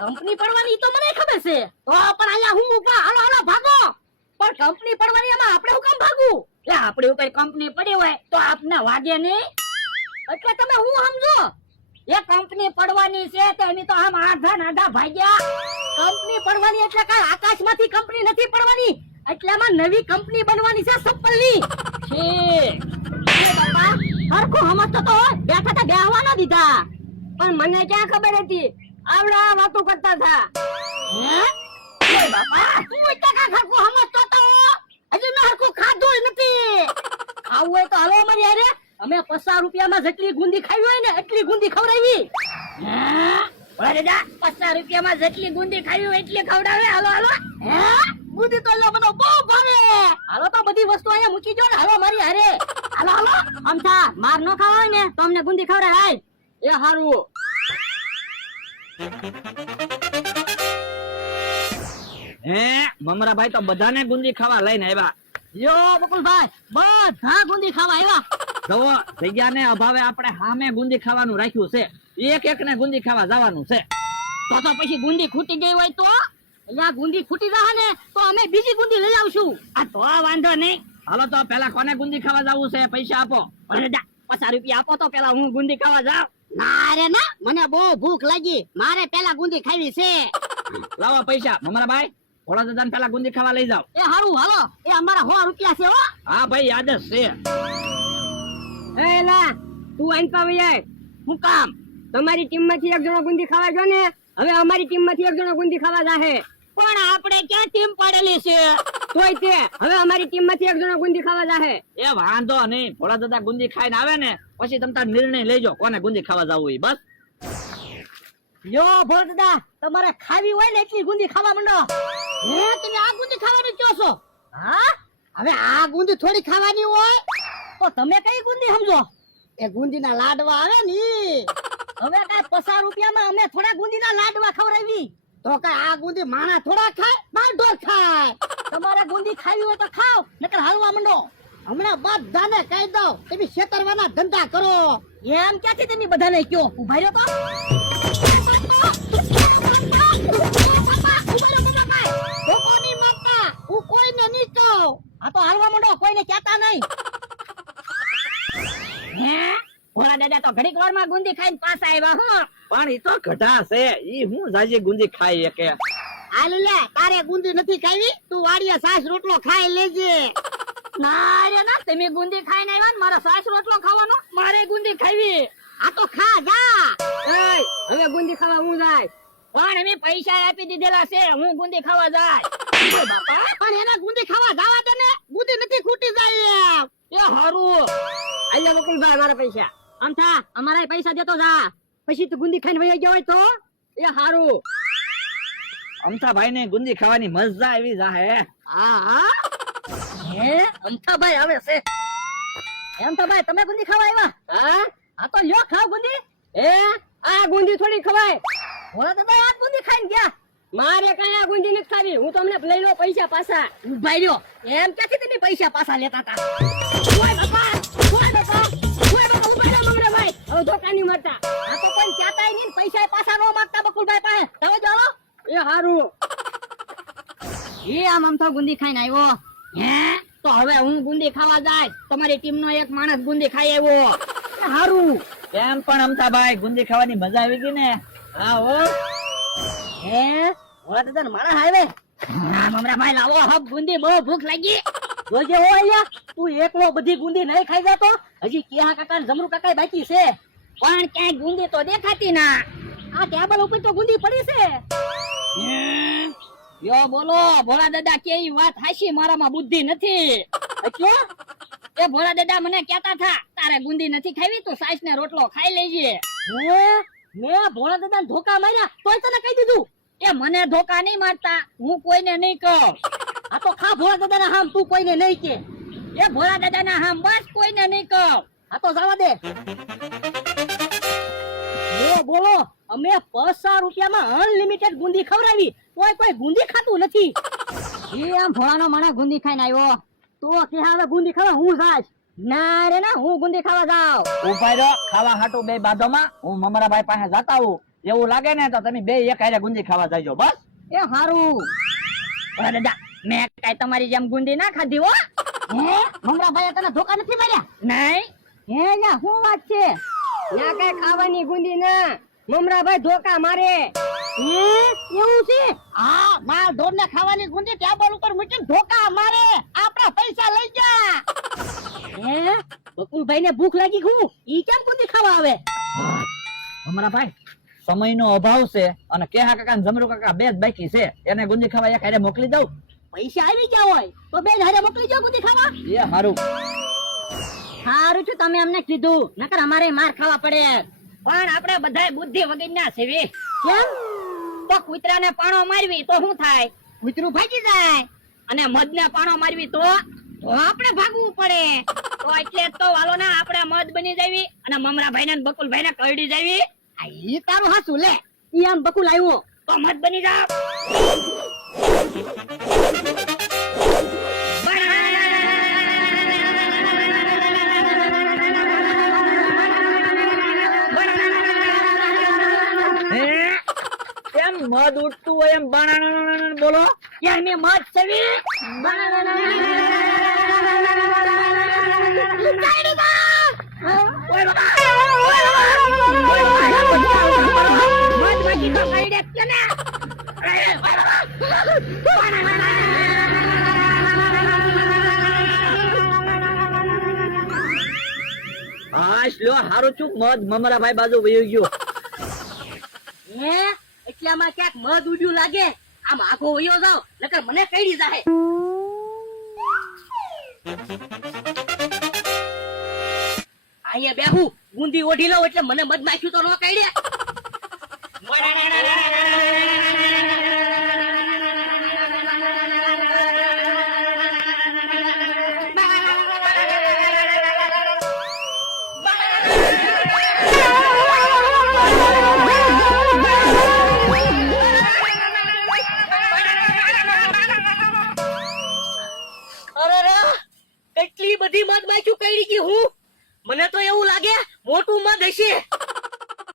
Company પડવાની તો મને ખબર છે, તો પણ અહીંયા હું ઊભા, હાલો હાલો ભાગો. પણ કંપની પડવાની એમાં આપણે હું કામ ભાગવું? એટલે આપણે ઉપર કંપની પડી હોય તો આપને વાગે નહીં. એટલે તમે હું સમજો, એ કંપની પડવાની છે તો એની તો આમ આધા ભાગ્યા. કંપની પડવાની એટલે કાંઈ આકાશમાંથી કંપની નથી પડવાની, એટલે આમાં નવી કંપની બનવાની છે સપ્પલની. બાપા હરખું સમજતો તો બેઠા તા બેહવા ન દીધા. પણ મને ક્યાં ખબર હતી આવડા વાતો કરતા હતા. હે બાપા તું એટલે કા હરખું સમજતો તો? હજી મેં હરખું ખાધું નથી. ખાવું હોય તો હાલો અમારી હારે, અમે 50 રૂપિયામાં જેટલી ગુંદી ખાવી હોય ને એટલી ગુંદી ખવડાવી. ઓલા દાદા 50 રૂપિયામાં જેટલી ગુંદી ખાવી હોય એટલી ખવડાવે. હાલો હાલો. હે ગુંદી તો લ્યો બધો બહુ ભાવે. હાલો તો બધી વસ્તુ અહીંયા મૂકી દો ને, હાલો મારી હારે. હાલો હાલો. અમથા માર નો ખાવા હોય ને તો અમને ગુંદી ખવડાય. એ હારું. હે મમરાભાઈ તો બધાને ગુંદી ખાવા લઈને આવ્યા. યો બકુલભાઈ બધા ગુંદી ખાવા આવ્યા. જુઓ જગ્યાને અભાવે આપણે સામે ગુંદી ખાવાનું રાખ્યું છે, એક એક ને ગુંદી ખાવા જવાનું છે. તો પછી ગુંદી ખૂટી ગઈ હોય તો? અહીંયા ગુંદી ખૂટી જાય ને તો અમે બીજી ગુંદી લઈ આવશું. આ તો વાંધો નહીં. હાલો તો પેલા કોને ગુંદી ખાવા જવું છે? પૈસા આપો. 50 રૂપિયા આપો તો પેલા હું ગુંદી ખાવા જાઉં. ના રે ના, મને બહુ ભૂખ લાગી, મારે પેલા ગુંદી ખાવી છે. લાવો પૈસા. મમરાભાઈ થોડા દાદાને પેલા ગુંદી ખાવા લઈ જાઓ. એ હારું હાલો, એ અમારા 100 રૂપિયા છે હો. હા ભાઈ યાદ જ છે. એ લા તું આઈન પાવી જાય. હું કામ? તમારી ટીમ માંથી એક જણો ગુંદી ખાવા જો ને, હવે અમારી ટીમ માંથી એક જણો ગુંદી ખાવા જાહે. પણ આપણે ક્યાં ટીમ પાડેલી છે? તોય તે હવે અમારી ટીમ માંથી એક જણો ગુંદી ખાવા જાહે. એ વાંધો નહીં, થોડા દાદા ગુંદી ખાઈને આવે ને પછી તમે તાર નિર્ણય લેજો કોને ગુંદી ખાવા જવું. બસ યો ભોળ દાદા, તમારે ખાવી હોય ને એટલી ગુંદી ખાવા માંડો. હે તમે આ ગુંદી ખાવાની કહો છો? હા હવે આ ગુંદી થોડી ખાવાની હોય તો તમે કઈ ગુંદી સમજો? એ ગુંદીના લાડવા આવે ને. હવે કાઈ 50 રૂપિયામાં અમે થોડા ગુંદીના લાડવા ખવડાવી તો કઈ આ ગુંદી માણા થોડા ખાય, બાંધોર ખાય. તમારે ગુંદી ખાવી હોય તો ખાઓ, નકર હાલવા માંડો. હમણાં બધાને કહી દઉં તમે છેતરવાના ધંધા કરો. એમ ક્યાંથી તમે બધાને કયો? ઉભા રહ્યો તો. હું કોઈને નહીં કહું. આ તો હાલવા માંડો, કોઈને કહેતા નહીં. હે ભોળા દાદા તો ઘડીક વારમાં ગુંદી ખાઈને પાછા આવ્યા. હો પણ ઈ તો ઘટા છે, ઈ હું જાજી ગુંદી ખાઈ એકે. હાલ લે, તારે ગુંદી નથી ખાવી, તું વાડીએ સાસ રોટલો ખાઈ લેજે. ના રે ના, તમે ગુંદી ખાઈને આવ્યા ને મારે સાસ રોટલો ખાવાનો, મારે ગુંદી ખાવી. આ તો ખા જા. એય હવે ગુંદી ખાવા હું જાય. પણ અમે પૈસા આપી દીધેલા છે, હું ગુંદી ખાવા જાય. બાપા પણ એના ગુંદી ખાવા જાવા દે ને, ગુંદી નથી ખૂટી જાય. એ હારું આલ્યા બકુલભાઈ મારા પૈસા. આમ થા અમારા પૈસા દેતો જા, પછી તું ગુંદી ખાઈને વહી ગયો હોય તો. એ હારું. અમથાભાઈ ને ગુંદી ખાવાની મજા આવી જાહે. હા હે અમથાભાઈ આવે છે. અમથાભાઈ તમે ગુંદી ખાવા આવ્યા? હા આ તો લ્યો ખાવ ગુંદી. એ આ ગુંદી થોડી ખવાય. ભોળા દાદા આ ગુંદી ખાઈને ગયા. મારે કઈ આ ગુંદી નથી ખાવી, હું તમને લઈ લો પૈસા પાછા. ઉભા રહ્યો, એમ ક્યાંથી તમે પૈસા પાછા લેતા હતા? ઓય બાપા, ઓય બાપા, ઓય બાપા ઉભા રહ્યો મમરાભાઈ. હવે ધોકા નહીં મારતા. આ તો કોઈ કહેતાય નહીં, પૈસા પાછા નો માંગતા બકુલભાઈ પાસે. તમે જાઓ. એ હારું. એ આમ આમ તો ગુંદી ખાઈને આવ્યો. હે તો હવે હું ગુંદી ખાવા જાય, તમારી ટીમ નો એક માણસ ગુંદી ખાઈ આવ્યો. હારું. એમ પણ અમથાભાઈ ગુંદી ખાવાની મજા આવી ગઈ ને? હા હો. હે ઓલા દાદા ને મારા હાઈવે. મમરાભાઈ લાવો હબ ગુંદી, બહુ ભૂખ લાગી. જોજે હો અહીંયા, તું એકલો બધી ગુંદી નહીં ખાઈ જતો. હજી કેહા કાકા ને જમરૂ કાકા બાકી છે. પણ ક્યાંય ગુંદી તો દેખાતી ના. આ ટેબલ ઉપર તો ગુંદી પડી છે. યો બોલો ભોળા દાદા, કે ઈ વાત હાચી, મારામાં બુદ્ધિ નથી. અચ્છા એ ભોળા દાદા મને કહેતા થા તારે ગુંદી નથી ખાવી, તો સાસ ને રોટલો ખાઈ લેજે. હે મેં ભોળા દાદા ધોકા માર્યા તોય તને કહી દીધું. એ મને ધોકા નહીં મારતા, હું કોઈને નહીં કહું. આ તો ખા ભોળા દાદા ના હામ, તું કોઈને નહીં કે. એ ભોળા દાદા ના હામ બસ કોઈને નહીં કહું. આ તો જવા દે. બોલો અમે 50 રૂપિયામાં અનલિમિટેડ ગુંદી ખવડાવી, કોઈ ગુંદી ખાતું નથી. એ આમ ભોળાનો માણસ ગુંદી ખાઈને આવ્યો તો કે હવે ગુંદી ખાવા હું જાય. ના રે ના, હું ગુંદી ખાવા જાઉં. ઉભા રહ્યો, ખાવા હાટુ બે બાધોમાં હું મમરાભાઈ પાસે જાતા હું. એવું લાગે ને તો તમે બે એક હારે ગુંજી ખાવા જાયજો બસ. એ હારું. અરે દાદા મેં કઈ તમારી જેમ ગુંદી ના ખાધી હો. હે મમરાભાઈ તને ધોકા નથી માર્યા? નહીં. હે ના શું વાત છે? ના કઈ ખાવાની ગુંદી ના મમરાભાઈ ધોકા મારે. હે એવું છે? હા માલ ઢોર ને ખાવાની ગુંદી ટેબલ ઉપર મૂકીને ધોકા મારે. આપણા પૈસા લઈ જા. હે બકુલભાઈ ને ભૂખ લાગી હું ઈ કેમ ગુંદી ખાવા આવે? મમરાભાઈ સમયનો અભાવ છે અને કેહા કાકા ને જમરૂ કાકા બે જ બાકી છે, એને ગુંજી ખાવા એક હારે મોકલી દઉં. પૈસા આવી ગયા હોય તો બે હારે મોકલી જાવ ગુંદી ખાવા. એ હારું. સારું છે તમે અમને કીધું, નકર અમારે માર ખાવા પડે. પણ આપણે બધાય બુદ્ધિ વગરના છે. કેમ? તો કૂતરાને પાણો મારવી તો શું થાય? કૂતરું ભાગી જાય. અને મધને પાણો મારવી તો આપણે ભાગવું પડે. તો એટલે જ તો વાલો ના આપણે મધ બની જાવી અને મમરાભાઈ ને બકુલભાઈ ને કરડી જાવી. આ ઈ તારું હાસુ લે. ઈ આમ બકુલ આવ્યો તો મધ બની જાવ. કેમ મધ ઉઠતું હોય એમ બણાણા બોલો? યાર મે મધ સવી હારું ચૂક મધ મમરાભાઈ બાજુ વયો ગયો. હે એટલામાં ક્યાંક મધ ઉડ્યું લાગે. આમ આખો વયો જાવ નકર મને કઈડી જાય. અહીંયા બેહું ગુંદી ઓઢી લઉં એટલે મને મધ નાખ્યું તો ન કઈડે. કેટલી બધી મધ માખ્યું કઈડી ગઈ હું. મને તો એવું લાગે મોટું મધ હશે.